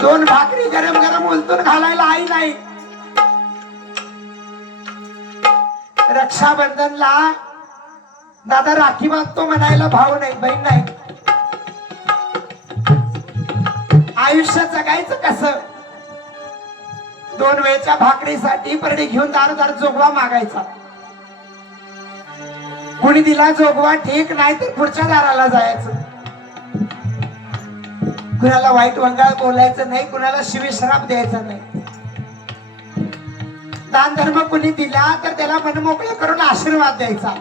दोन भाकरी गरम गरम उलटून घालायला आई नाही. रक्षाबंधनला दादा राखी बांधतो म्हणायला भाऊ नाही बहीण नाही. आयुष्य जगायचं कसं? दोन वेळच्या भाकरीसाठी परडी घेऊन दार दार जोगवा मागायचा. कुणी दिला जोगवा ठीक नाही तर पुढच्या दाराला जायचं. कुणाला वाईट वंगाळ बोलायचं नाही कुणाला शिवीश्राप द्यायचा नाही. दान धर्म कुणी दिला तर त्याला मनमोकळे करून आशीर्वाद द्यायचा.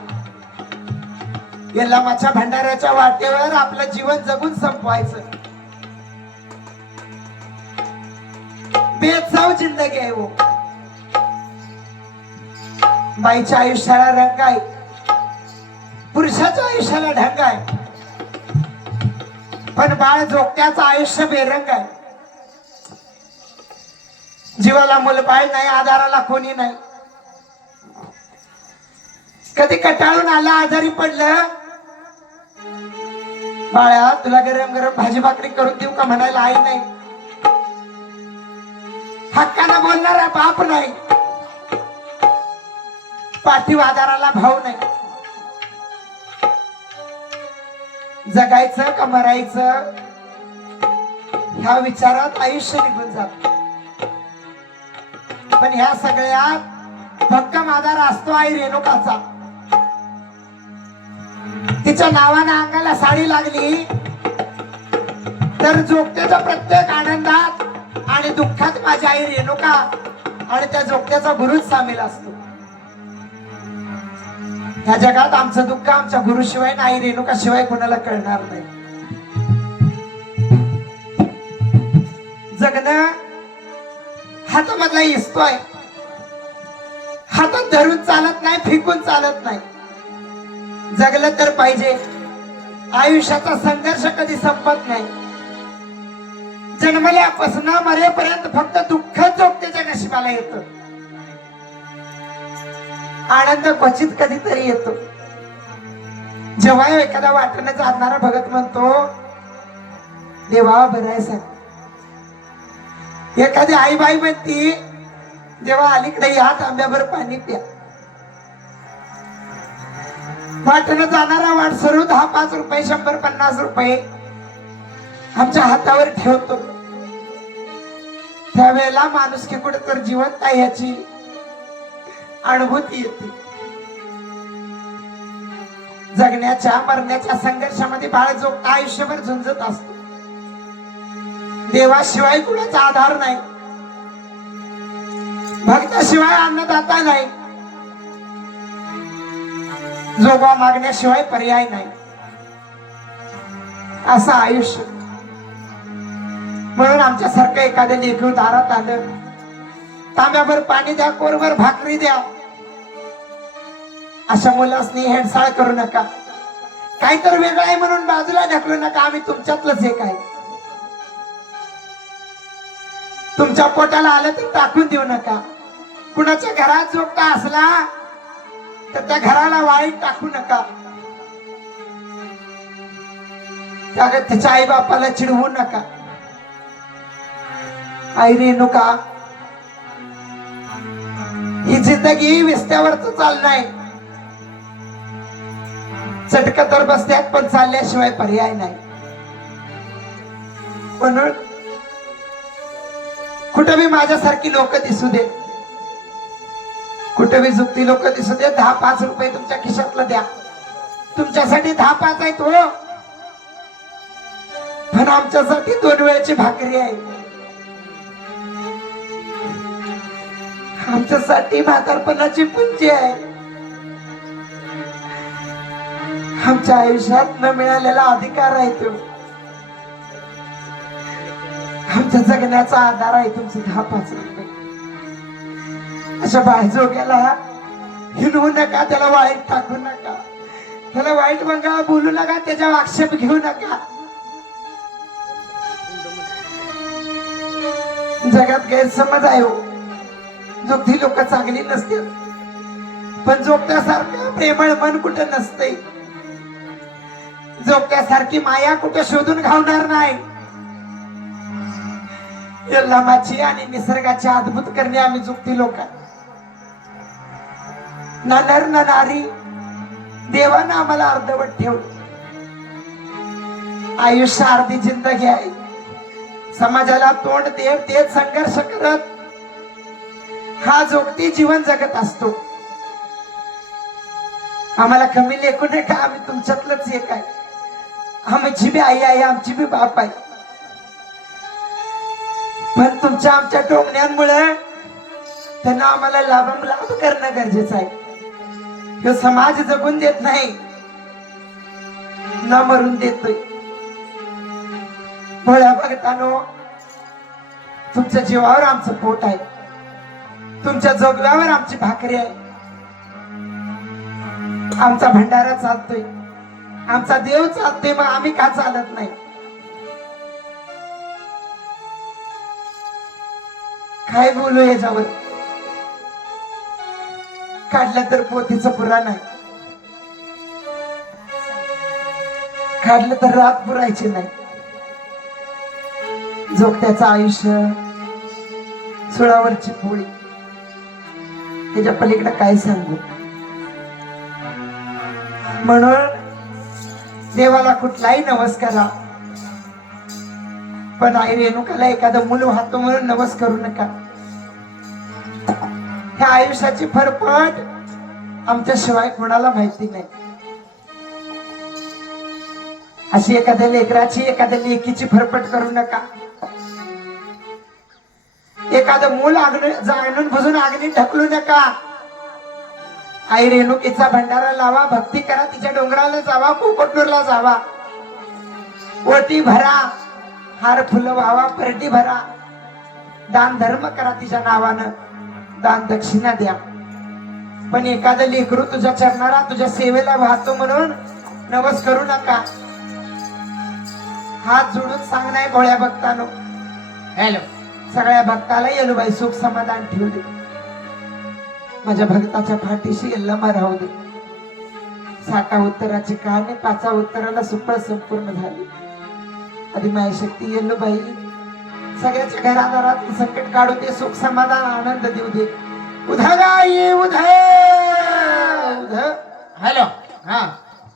यल्लामाच्या भंडाऱ्याच्या वाटेवर आपलं जीवन जगून संपवायचं. बेचाव जिंदगी आहे हो. बाईच्या आयुष्याला रंग आहे. पुरुषाच्या आयुष्याला ढंग आहे. पण बाळ जोगत्याचं आयुष्य बेरंग आहे. जीवाला मुलबाळ नाही आधाराला कोणी नाही. कधी कटाळून आला आजारी पडलं? बाळा तुला गरम गरम भाजी भाकरी करून देऊ का म्हणायला आई नाही? हक्कानं बोलणारा बाप नाही. पाठीव आधाराला भाऊ नाही. जगायचं का मरायचं? ह्या विचारात आयुष्य निघून जात. पण ह्या सगळ्यात भक्कम आधार असतो आई रेणुकाचा. तिच्या नावानं अंगाला साडी लागली तर जोगत्याच्या प्रत्येक आनंदात आणि दुःखात माझी आई रेणुका आणि त्या जोगत्याचा गुरुच सामील असतो. ह्या जगात आमचं दुःख आमच्या गुरुशिवाय नाही रेणुका शिवाय कोणाला कळणार नाही. जगणं हातामधला इसतोय हातात धरून चालत नाही फेकून चालत नाही. जगलं तर पाहिजे. आयुष्याचा संघर्ष कधी संपत नाही. जन्मल्यापासून मरेपर्यंत फक्त दुःख जोगतेच्या नशिबाला येतं. आनंद क्वचित कधीतरी येतो. जेव्हा एखादा वाटेनं चालणारा भगत म्हणतो देवा बरं आहे सांग एखादी आई बाई म्हणती जेव्हा अलीकडे या तांब्यावर पाणी प्या. वाटणं जाणारा वाट सरू दहा पाच रुपये शंभर पन्नास रुपये आमच्या हातावर ठेवतो. त्यावेळेला माणूस की कुठे तर जिवंत आहे याची अनुभूती येते. जगण्याच्या मरण्याच्या संघर्षामध्ये बाळ जो आयुष्यभर झुंजत असतो. देवाशिवाय कुणाचा आधार नाही. भक्ताशिवाय अन्नदाता नाही. जोबा मागण्याशिवाय पर्याय नाही. असं आयुष्य. म्हणून आमच्यासारखं एखाद्या लेखू दारात आलं तांब्याभर पाणी द्या कोरभर भाकरी द्या. अशा मुलासनी हेडसाळ करू नका. काहीतरी वेगळं आहे म्हणून बाजूला ढकलू नका. आम्ही तुमच्यातलंच एक आहे. तुमच्या पोटाला आलं तर टाकून देऊ नका. कुणाच्या घरात जोपटा असला तर त्या घराला वाईट टाकू नका. त्याच्या आई बापाला चिडवू नका. आई रेणुका ही जिंदगी विस्त्यावरच चालणार चटक तर बसत्यात पण चालल्याशिवाय पर्याय नाही. म्हणून कुठं बी माझ्यासारखी लोक दिसू दे. कुठं बी झुकती लोक दिसू दे दहा पाच रुपये तुमच्या खिशातलं द्या. तुमच्यासाठी दहा पाच आहेत हो. पण आमच्यासाठी दोन वेळची भाकरी आहे. आमच्यासाठी म्हातारपणाची पुंजी आहे. आमच्या आयुष्यात न मिळालेला अधिकार आहे तो. आमच्या जगण्याचा आधार आहे तुमचं दहा पाच रुपये. अशा बायजोग्याला हिनवू नका त्याला वाईट टाकू नका. त्याला वाईट मंगळा बोलू नका त्याच्यावर आक्षेप घेऊ नका. जगात गैरसमज आहे हो. जोगती लोक चांगली नसते पण जोगत्यासारखं प्रेमळ मन कुठं नसते जोगत्यासारखी माया कुठं शोधून घावणार नाही? लमाची आणि निसर्गाची अद्भुत करणे आम्ही चुकती लोक. ना नर ना नारी. देवानं आम्हाला अर्धवट ठेवलं. आयुष्य अर्धी जिंदगी आहे. समाजाला तोंड देत तेच संघर्ष करत हा जोगती जीवन जगत असतो. आम्हाला कमी लेखू नका आम्ही तुमच्यातलंच एक आहे. आमची बी आई आहे आमची बी बाप आहे. पण तुमच्या आमच्या टोमण्यांमुळे त्यांना आम्हाला लाभ लाभ करणं गरजेचं आहे. ह्यो समाज जगून देत नाही. न मरून देतोय. भोळ्या भगतानो तुमच्या जीवावर आमचं पोट आहे. तुमच्या जोगव्यावर आमची भाकरी आहे. आमचा भंडारा चालतोय. आमचा देव चालतोय मग आम्ही का चालत नाही? काय बोलू याच्यावर? काढलं तर पोथीचं पुरा नाही. काढलं तर रात पुरायची नाही. जोगत्याचं आयुष्य सुळावरची पोळी. त्याच्या पलीकडे काय सांगू? म्हणून देवाला कुठलाही नवस करा पण आई रेणुकाला एखादं मूल वाहतो म्हणून नवस करू नका. ह्या आयुष्याची फरफट आमच्याशिवाय कोणाला माहिती नाही. अशी एखाद्या लेकराची एखाद्या लेकीची फरफट करू नका. एखादं मूल आग्न जाणून बुजून आग्नीत ढकलू नका. आई रेणुकीचा भंडारा लावा भक्ती करा तिच्या डोंगराला जावा कोकटूरला जावा. ओटी भरा हार फुलं व्हावा परटी भरा. दान धर्म करा तिच्या नावानं दान दक्षिणा द्या. पण एखादं लेकरू तुझ्या चरणारा तुझ्या सेवेला वाहतो म्हणून नवस करू नका. हात जोडून सांग नाही भोळ्या भक्तानो. हॅलो. सगळ्या भक्ताला येलूबाई सुख समाधान ठेवू दे. माझ्या भक्ताच्या पाठीशी लमा राहू दे. साठा उत्तराची कहाणी पाचा उत्तराला सुफळ संपूर्ण झाली. आधी माझी शक्ती येल्लूबाई सगळ्याच्या घरादारात संकट काढू दे सुख समाधान आनंद देऊ दे. उधगाई उध उध हॅलो हा.